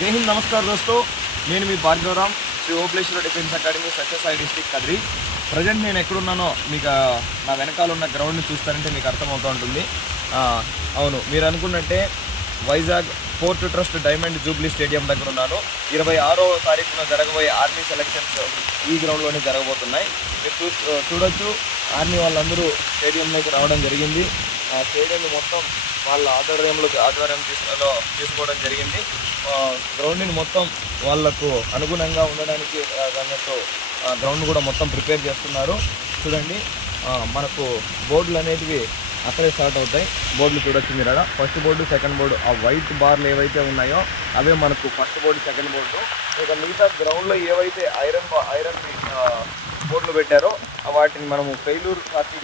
జై హింద్ నమస్కారం దోస్తో. నేను మీ Bhargavram Shri Obleshwara defence academy Sathyasai district Kadiri. Present నేను ఎక్కడున్నానో మీకు నా వెనకాల ఉన్న గ్రౌండ్ని చూస్తారంటే మీకు అర్థమవుతూ ఉంటుంది. అవును మీరు అనుకున్నట్టే Vizag port trust diamond jubilee stadium దగ్గర ఉన్నాను. ఇరవై ఆరో తారీఖున జరగబోయే ఆర్మీ సెలక్షన్స్ ఈ గ్రౌండ్లోనే జరగబోతున్నాయి. మీరు చూ చూడొచ్చు. ఆర్మీ వాళ్ళందరూ స్టేడియంలోకి రావడం జరిగింది. ఆ స్టేడియం మొత్తం వాళ్ళ ఆధ్వర్యంలో ఆధ్వర్యం తీసుకులో తీసుకోవడం జరిగింది. గ్రౌండ్ని మొత్తం వాళ్ళకు అనుగుణంగా ఉండడానికి దానితో అన్నట్టు గ్రౌండ్ కూడా మొత్తం ప్రిపేర్ చేస్తున్నారు. చూడండి మనకు బోర్డులు అనేటివి అక్కడే స్టార్ట్ అవుతాయి. బోర్డులు చూడొచ్చు మీరు అక్కడ. ఫస్ట్ బోర్డు సెకండ్ బోర్డు ఆ వైట్ బార్లు ఏవైతే ఉన్నాయో అవే మనకు ఫస్ట్ బోర్డు సెకండ్ బోర్డు. ఇక మిగతా గ్రౌండ్లో ఏవైతే ఐరన్ ఐరన్ బోర్డులు పెట్టారో వాటిని మనము ఫెయిల్యూర్ పార్టీ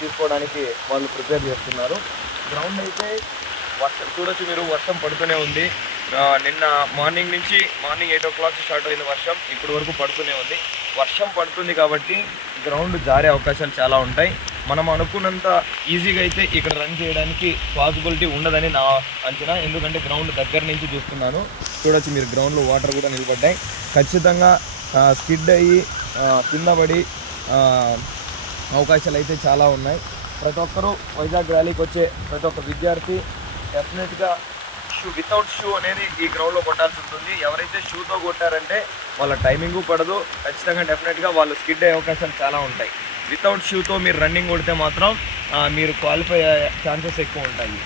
తీసుకోవడానికి వాళ్ళు ప్రిపేర్ చేస్తున్నారు. గ్రౌండ్ అయితే వర్షం చూడొచ్చు మీరు వర్షం పడుతూనే ఉంది. నిన్న మార్నింగ్ నుంచి morning eight o'clock start అయింది వర్షం ఇప్పటి వరకు పడుతూనే ఉంది. వర్షం పడుతుంది కాబట్టి గ్రౌండ్ జారే అవకాశాలు చాలా ఉంటాయి. మనం అనుకున్నంత ఈజీగా అయితే ఇక్కడ రన్ చేయడానికి పాసిబిలిటీ ఉండదని నా అంచనా. ఎందుకంటే గ్రౌండ్ దగ్గర నుంచి చూస్తున్నాను. చూడొచ్చు మీరు గ్రౌండ్లో వాటర్ కూడా నిలబడ్డాయి. ఖచ్చితంగా స్కిడ్ అయ్యి కింద పడి అవకాశాలు అయితే చాలా ఉన్నాయి. ప్రతి ఒక్కరూ వైజాగ్ ర్యాలీకి వచ్చే ప్రతి ఒక్క విద్యార్థి డెఫినెట్గా షూ వితౌట్ షూ అనేది ఈ గ్రౌండ్లో కొట్టాల్సి ఉంటుంది. ఎవరైతే షూతో కొట్టారంటే వాళ్ళ టైమింగు పడదు. ఖచ్చితంగా డెఫినెట్గా వాళ్ళు స్కిడ్ అయ్యే అవకాశాలు చాలా ఉంటాయి. వితౌట్ షూతో మీరు రన్నింగ్ కొడితే మాత్రం మీరు క్వాలిఫై అయ్యే ఛాన్సెస్ ఎక్కువ ఉంటాయి.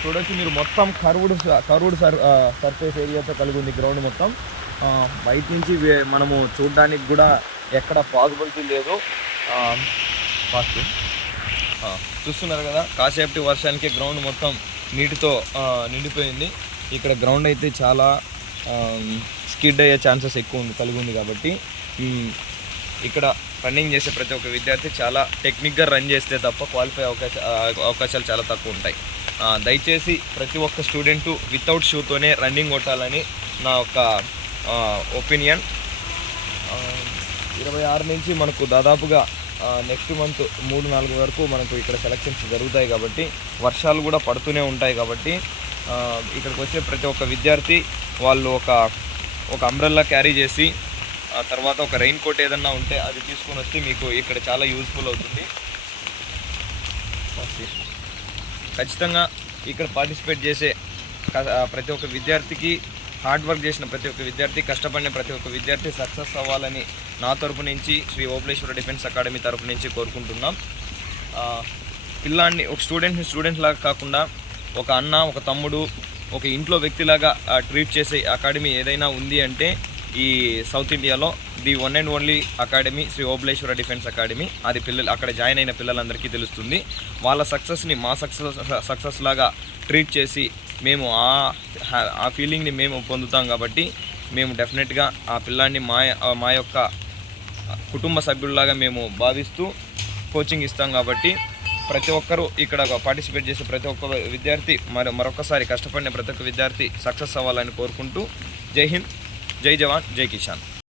చూడొచ్చు మీరు మొత్తం కర్వుడ్ కర్వుడ్ సర్ సర్ఫేస్ ఏరియాతో కలిగి ఉంది గ్రౌండ్ మొత్తం. బయట నుంచి మనము చూడడానికి కూడా ఎక్కడ పాసిబిలిటీ లేదు. ఫస్ట్. చూస్తున్నారు కదా కాసేపటి వర్షానికి గ్రౌండ్ మొత్తం నీటితో నిండిపోయింది. ఇక్కడ గ్రౌండ్ అయితే చాలా స్కిడ్ అయ్యే ఛాన్సెస్ ఎక్కువ ఉంది కలిగి ఉంది కాబట్టి ఇక్కడ రన్నింగ్ చేసే ప్రతి ఒక్క విద్యార్థి చాలా టెక్నిక్గా రన్ చేస్తే తప్ప క్వాలిఫై అవకాశ అవకాశాలు చాలా తక్కువ ఉంటాయి. దయచేసి ప్రతి ఒక్క స్టూడెంటు వితౌట్ షూతోనే రన్నింగ్ కొట్టాలని నా యొక్క ఒపీనియన్ ఇరవై ఆరు నుంచి మనకు దాదాపుగా నెక్స్ట్ మంత్ మూడు నాలుగు వరకు మనకు ఇక్కడ సెలక్షన్స్ జరుగుతాయి కాబట్టి వర్షాలు కూడా పడుతూనే ఉంటాయి కాబట్టి ఇక్కడికి వచ్చే ప్రతి ఒక్క విద్యార్థి వాళ్ళు ఒక ఒక అంబ్రెల్లా క్యారీ చేసి ఆ తర్వాత ఒక రెయిన్ కోట్ ఏదన్నా ఉంటే అది తీసుకొని వస్తే మీకు ఇక్కడ చాలా యూజ్ఫుల్ అవుతుంది. ఖచ్చితంగా ఇక్కడ పార్టిసిపేట్ చేసే ప్రతి ఒక్క విద్యార్థికి హార్డ్ వర్క్ చేసిన ప్రతి ఒక్క విద్యార్థి కష్టపడిన ప్రతి ఒక్క విద్యార్థి సక్సెస్ అవ్వాలని నా తరపు నుంచి శ్రీ ఓబలేశ్వర డిఫెన్స్ అకాడమీ తరపు నుంచి కోరుకుంటున్నాం. పిల్లాన్ని ఒక స్టూడెంట్ని స్టూడెంట్ లాగా కాకుండా ఒక అన్న ఒక తమ్ముడు ఒక ఇంట్లో వ్యక్తిలాగా ట్రీట్ చేసే అకాడమీ ఏదైనా ఉంది అంటే ఈ సౌత్ ఇండియాలో the one and only academy Shri Obaleshwara defence academy అది పిల్లలు అక్కడ జాయిన్ అయిన పిల్లలందరికీ తెలుస్తుంది. వాళ్ళ సక్సెస్ని మా సక్సెస్ సక్సెస్ లాగా ట్రీట్ చేసి మేము ఆ ఆ ఫీలింగ్ని మేము పొందుతాం కాబట్టి మేము డెఫినెట్గా ఆ పిల్లాన్ని మా మా యొక్క కుటుంబ సభ్యుల్లాగా మేము భావిస్తూ కోచింగ్ ఇస్తాం కాబట్టి ప్రతి ఒక్కరూ ఇక్కడ పార్టిసిపేట్ చేసే ప్రతి ఒక్క విద్యార్థి మరి మరొకసారి కష్టపడిన ప్రతి ఒక్క విద్యార్థి సక్సెస్ అవ్వాలని కోరుకుంటూ జై హింద్ జై జవాన్ జై కిషాన్